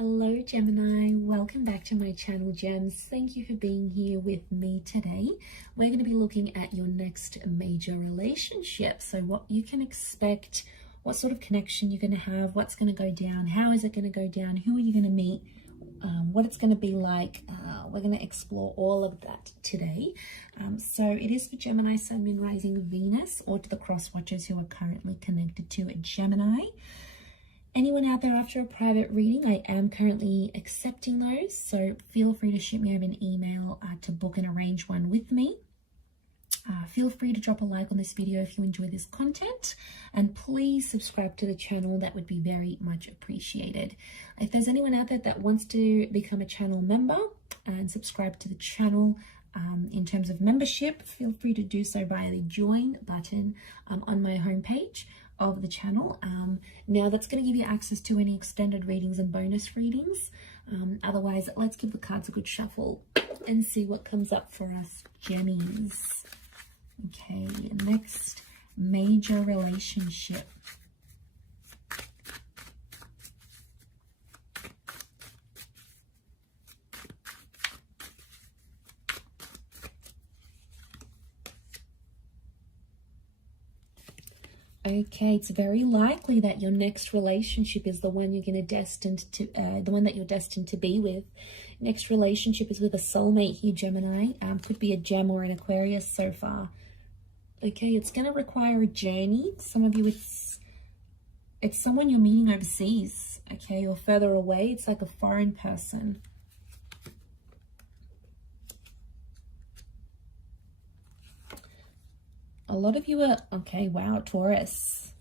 Hello Gemini, welcome back to my channel Gems. Thank you for being here with me today. We're going to be looking at your next major relationship. So what you can expect, what sort of connection you're going to have, what's going to go down, how is it going to go down, who are you going to meet, what it's going to be like. We're going to explore all of that today. So it is for Gemini, Sun, Moon, Rising, Venus, or to the cross watchers who are currently connected to a Gemini. Anyone out there after a private reading, I am currently accepting those, so feel free to shoot me over an email to book and arrange one with me. Feel free to drop a like on this video if you enjoy this content, and please subscribe to the channel. That would be very much appreciated. If there's anyone out there that wants to become a channel member and subscribe to the channel in terms of membership, feel free to do so via the join button on my homepage of the channel. Now that's going to give you access to any extended readings and bonus readings. Otherwise, let's give the cards a good shuffle and see what comes up for us Gemmies. Okay, next major relationship. Okay, it's very likely that your next relationship is the one you're going to that you're destined to be with. Next relationship is with a soulmate here, Gemini. Could be a Gem or an Aquarius so far. Okay, it's going to require a journey. Some of you, it's someone you're meeting overseas, okay, or further away. It's like a foreign person. A lot of you are, okay, wow, Taurus.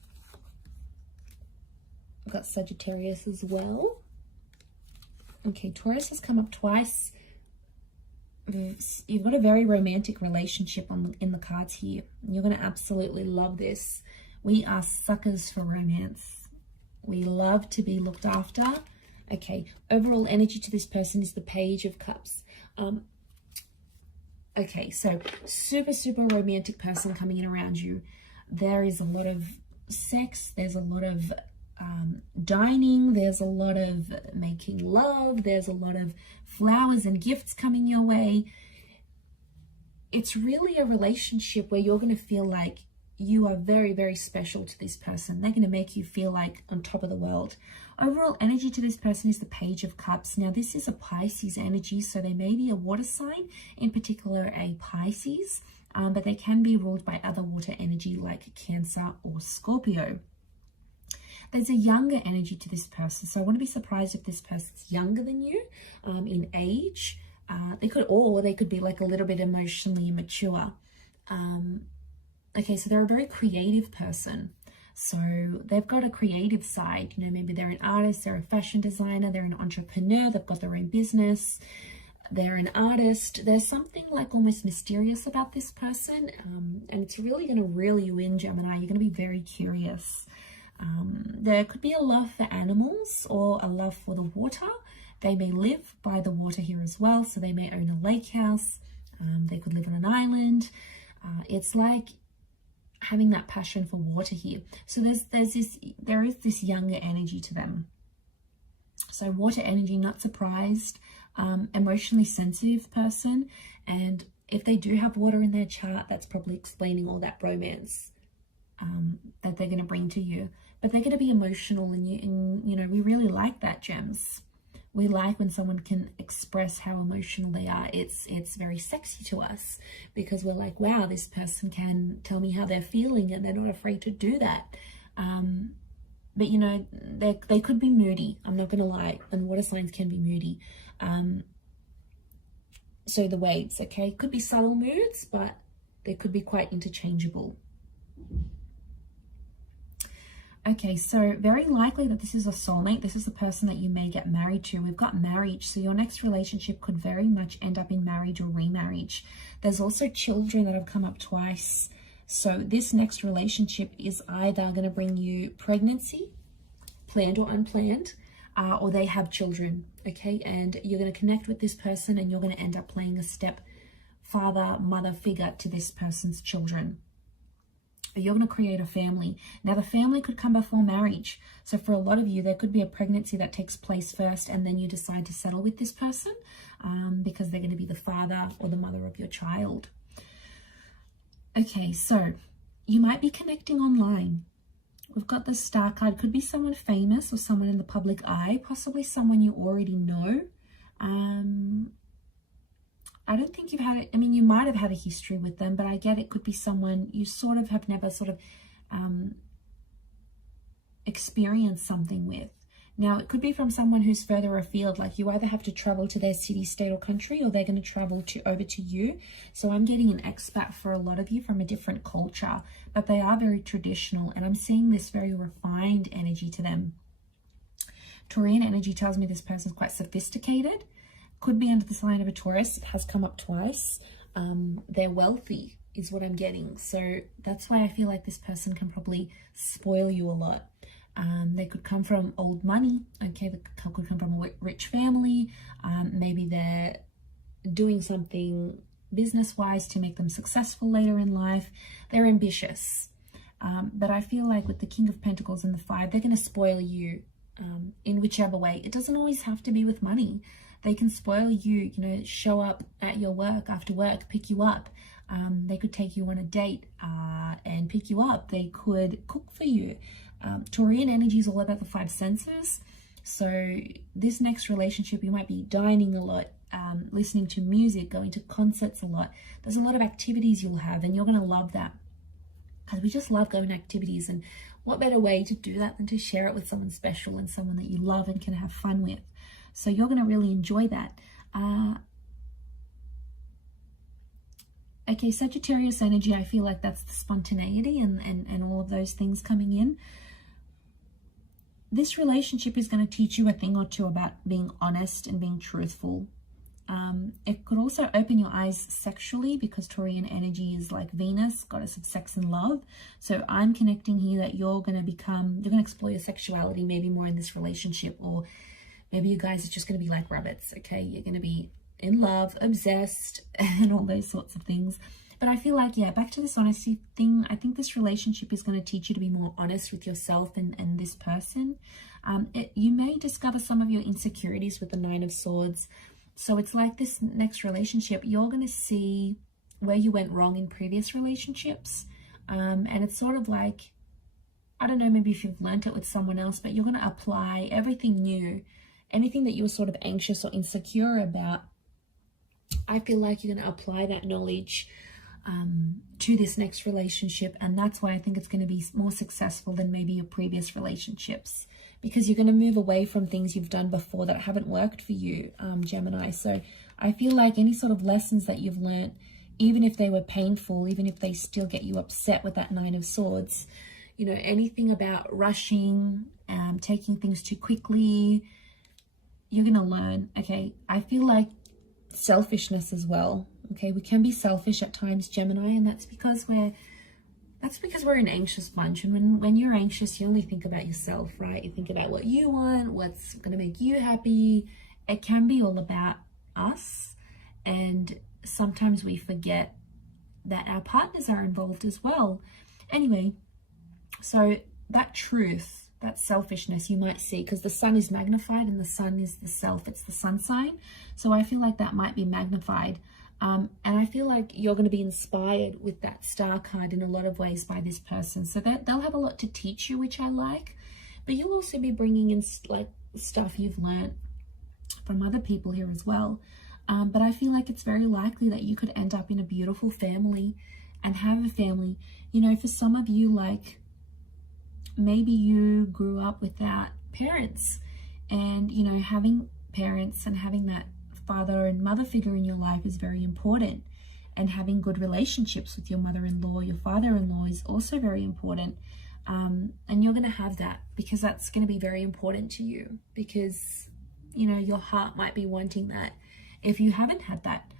I've got Sagittarius as well. Okay, Taurus has come up twice. You've got a very romantic relationship in the cards here. You're going to absolutely love this. We are suckers for romance. We love to be looked after. Okay, overall energy to this person is the Page of Cups. Okay, so super romantic person coming in around you. There is a lot of sex. There's a lot of dining. There's a lot of making love. There's a lot of flowers and gifts coming your way. It's really a relationship where you're going to feel like you are very special to this person. They're going to make you feel like on top of the world. Overall energy to this person is the Page of Cups. Now, this is a Pisces energy, so they may be a water sign, in particular a Pisces, but they can be ruled by other water energy like Cancer or Scorpio. There's a younger energy to this person, so I want to be surprised if this person's younger than you in age. They could be like a little bit emotionally immature. Okay, so they're a very creative person. So they've got a creative side, you know, maybe they're an artist, they're a fashion designer, they're an entrepreneur, they've got their own business, they're an artist. There's something like almost mysterious about this person, and it's really going to reel you in, Gemini. You're going to be very curious. There could be a love for animals or a love for the water. They may live by the water here as well, so they may own a lake house. They could live on an island. It's like having that passion for water here. So there is this younger energy to them. So water energy, not surprised, emotionally sensitive person. And if they do have water in their chart, that's probably explaining all that romance that they're going to bring to you. But they're going to be emotional, and you know, we really like that, Gems. We like when someone can express how emotional they are. It's very sexy to us because we're like, wow, this person can tell me how they're feeling and they're not afraid to do that. But, you know, they could be moody. I'm not going to lie. And water signs can be moody. So the waves, okay, could be subtle moods, but they could be quite interchangeable. Okay, so very likely that this is a soulmate. This is the person that you may get married to. We've got marriage, so your next relationship could very much end up in marriage or remarriage. There's also children that have come up twice. So this next relationship is either going to bring you pregnancy, planned or unplanned, or they have children, okay? And you're going to connect with this person and you're going to end up playing a step father, mother figure to this person's children. you're going to create a family. Now, the family could come before marriage. So for a lot of you, there could be a pregnancy that takes place first, and then you decide to settle with this person because they're going to be the father or the mother of your child. Okay, so you might be connecting online. We've got the Star card. Could be someone famous or someone in the public eye, possibly someone you already know. I don't think you've had it. I mean, you might have had a history with them, but I get it could be someone you sort of have never sort of experienced something with. Now, it could be from someone who's further afield, like you either have to travel to their city, state, or country, or they're going to travel over to you. So I'm getting an expat for a lot of you from a different culture, but they are very traditional, and I'm seeing this very refined energy to them. Taurian energy tells me this person's quite sophisticated. Could be under the sign of a Taurus. It has come up twice. They're wealthy is what I'm getting. So that's why I feel like this person can probably spoil you a lot. They could come from old money. Okay, they could come from a rich family. Maybe they're doing something business-wise to make them successful later in life. They're ambitious. But I feel like with the King of Pentacles and the Five, they're going to spoil you in whichever way. It doesn't always have to be with money. They can spoil you, you know, show up at your work after work, pick you up. They could take you on a date and pick you up. They could cook for you. Taurian energy is all about the five senses. So this next relationship, you might be dining a lot, listening to music, going to concerts a lot. There's a lot of activities you'll have, and you're going to love that. Because we just love going to activities, and what better way to do that than to share it with someone special and someone that you love and can have fun with. So you're going to really enjoy that. Okay, Sagittarius energy, I feel like that's the spontaneity and all of those things coming in. This relationship is going to teach you a thing or two about being honest and being truthful. It could also open your eyes sexually, because Taurian energy is like Venus, goddess of sex and love. So I'm connecting here that you're going to explore your sexuality maybe more in this relationship, or maybe you guys are just going to be like rabbits, okay? You're going to be in love, obsessed, and all those sorts of things. But I feel like, yeah, back to this honesty thing, I think this relationship is going to teach you to be more honest with yourself and this person. You may discover some of your insecurities with the Nine of Swords. So it's like this next relationship, you're going to see where you went wrong in previous relationships. And it's sort of like, I don't know, maybe if you've learned it with someone else, but you're going to apply everything new. Anything that you were sort of anxious or insecure about, I feel like you're going to apply that knowledge to this next relationship. And that's why I think it's going to be more successful than maybe your previous relationships, because you're going to move away from things you've done before that haven't worked for you, Gemini. So I feel like any sort of lessons that you've learned, even if they were painful, even if they still get you upset with that Nine of Swords, you know, anything about rushing, taking things too quickly, you're going to learn. Okay, I feel like selfishness as well. Okay, we can be selfish at times, Gemini, and that's because we're an anxious bunch. And when you're anxious, you only think about yourself, right? You think about what you want, what's going to make you happy. It can be all about us, and sometimes we forget that our partners are involved as well. Anyway, so that truth, that selfishness you might see, because the sun is magnified and the sun is the self, it's the sun sign. So I feel like that might be magnified. And I feel like you're going to be inspired with that Star card in a lot of ways by this person. So that they'll have a lot to teach you, which I like. But you'll also be bringing in like stuff you've learned from other people here as well. But I feel like it's very likely that you could end up in a beautiful family and have a family. You know, for some of you, like, maybe you grew up without parents, and, you know, having parents and having that father and mother figure in your life is very important, and having good relationships with your mother-in-law, your father-in-law is also very important. And you're going to have that, because that's going to be very important to you, because, you know, your heart might be wanting that if you haven't had that,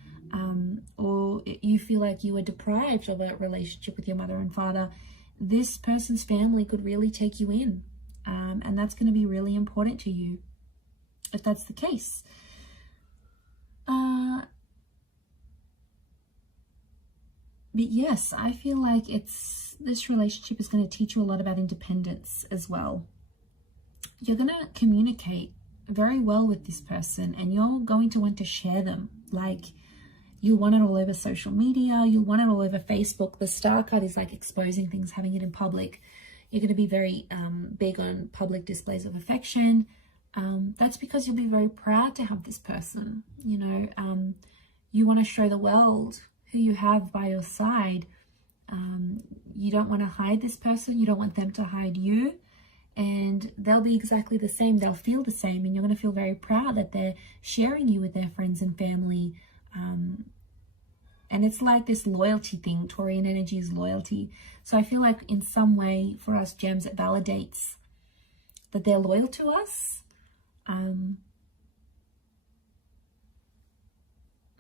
or you feel like you were deprived of a relationship with your mother and father. This person's family could really take you in, and that's going to be really important to you if that's the case. But yes, I feel like this relationship is going to teach you a lot about independence as well. You're going to communicate very well with this person, and you're going to want to share them. Like, you'll want it all over social media, you'll want it all over Facebook. The Star card is like exposing things, having it in public. You're going to be very big on public displays of affection. That's because you'll be very proud to have this person. You know, you want to show the world who you have by your side. You don't want to hide this person. You don't want them to hide you. And they'll be exactly the same. They'll feel the same. And you're going to feel very proud that they're sharing you with their friends and family. And it's like this loyalty thing. Taurian energy is loyalty. So I feel like in some way for us gems, it validates that they're loyal to us.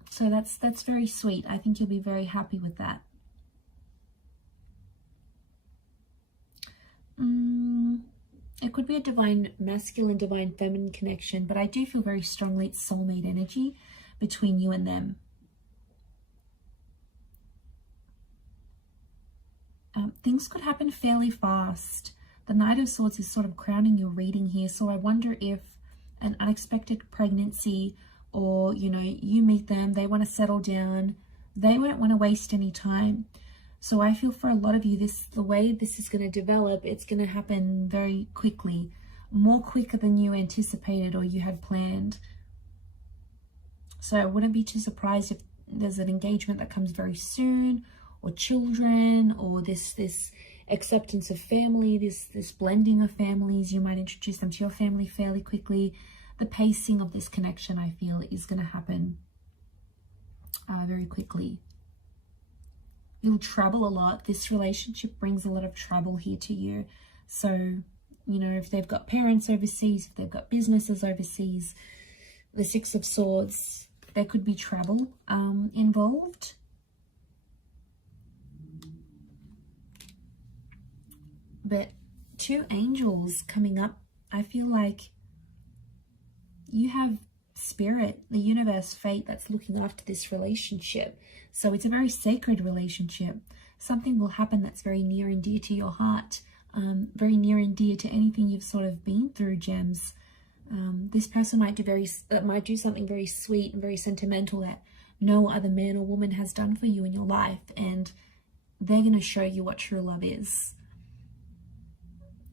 So that's very sweet. I think you'll be very happy with that. It could be a divine masculine, divine feminine connection, but I do feel very strongly it's soulmate energy between you and them. Things could happen fairly fast. The Knight of Swords is sort of crowning your reading here, so I wonder if an unexpected pregnancy, or, you know, you meet them, they want to settle down, they won't want to waste any time. So I feel for a lot of you, the way this is going to develop, it's going to happen very quickly, more quicker than you anticipated or you had planned. So I wouldn't be too surprised if there's an engagement that comes very soon, or children, or this acceptance of family, this blending of families. You might introduce them to your family fairly quickly. The pacing of this connection, I feel, is going to happen very quickly. You'll travel a lot. This relationship brings a lot of travel here to you. So, you know, if they've got parents overseas, if they've got businesses overseas, the Six of Swords, there could be travel involved. But two angels coming up, I feel like you have spirit, the universe, fate that's looking after this relationship. So it's a very sacred relationship. Something will happen that's very near and dear to your heart, very near and dear to anything you've sort of been through, gems. This person might do something very sweet and very sentimental that no other man or woman has done for you in your life, and they're going to show you what true love is.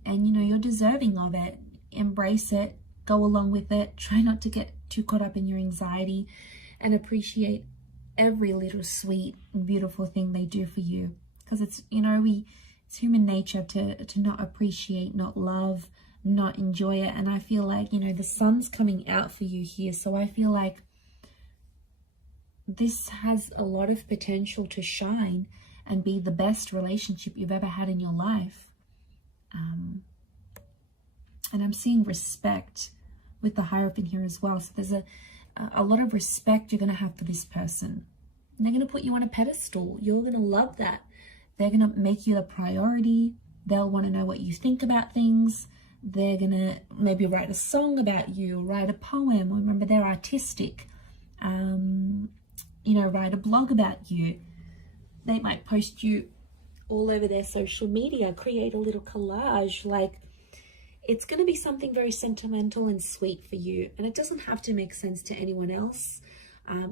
And, you know, you're deserving of it. Embrace it. Go along with it. Try not to get too caught up in your anxiety, and appreciate every little sweet and beautiful thing they do for you. Because it's, you know, it's human nature to not appreciate, not love, not enjoy it. And I feel like, you know, the sun's coming out for you here. So I feel like this has a lot of potential to shine and be the best relationship you've ever had in your life. And I'm seeing respect with the Hierophant here as well. So there's a lot of respect you're going to have for this person. And they're going to put you on a pedestal. You're going to love that. They're going to make you the priority. They'll want to know what you think about things. They're going to maybe write a song about you, write a poem. Remember, they're artistic. You know, write a blog about you. They might post you all over their social media, create a little collage. Like, it's going to be something very sentimental and sweet for you. And it doesn't have to make sense to anyone else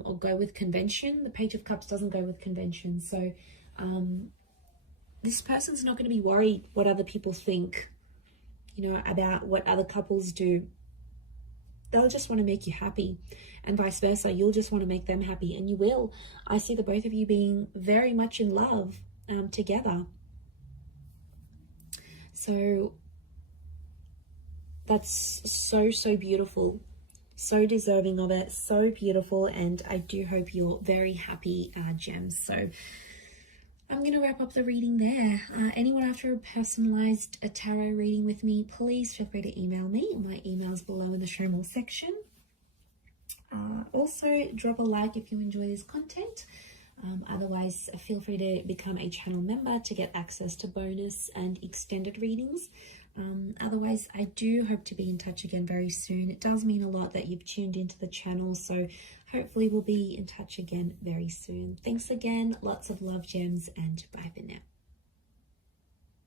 or go with convention. The Page of Cups doesn't go with convention. So this person's not going to be worried what other people think, you know, about what other couples do. They'll just want to make you happy, and vice versa. You'll just want to make them happy, and you will. I see the both of you being very much in love together. So that's so beautiful, so deserving of it, so beautiful, and I do hope you're very happy, gems. So I'm going to wrap up the reading there. Anyone after a personalized tarot reading with me, please feel free to email me. My email's below in the show more section. Also, drop a like if you enjoy this content. Otherwise, feel free to become a channel member to get access to bonus and extended readings. Otherwise, I do hope to be in touch again very soon. It does mean a lot that you've tuned into the channel, so hopefully we'll be in touch again very soon. Thanks again, lots of love, gems, and bye for now.